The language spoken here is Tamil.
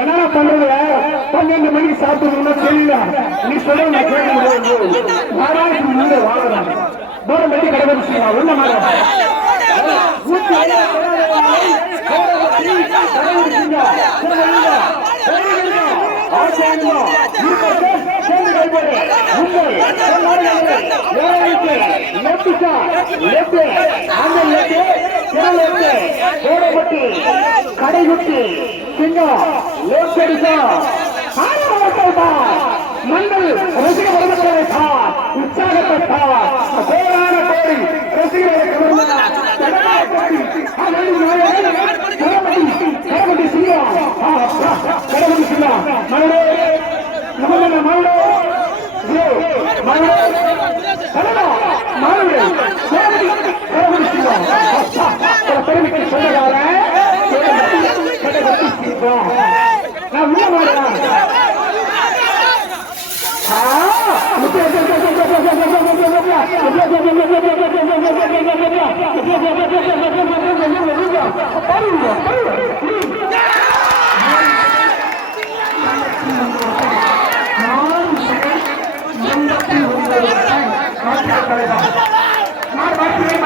என்ன பண்றது 12 மணிக்கு சாப்பிட்டு தெரியல நீ சொல்ல நான் கேட்க முடியாது நாராயணன் முன்னே வாங்குறாங்க போரம் பற்றி கடைபிடிச்சிக்கலாம் உள்ள மாதிரி கடைகுட்டி சிங்கம் மண்டல் ரசிக வருடங்களை உற்சாகத்தை கோடான கோடி ரசிகர்களை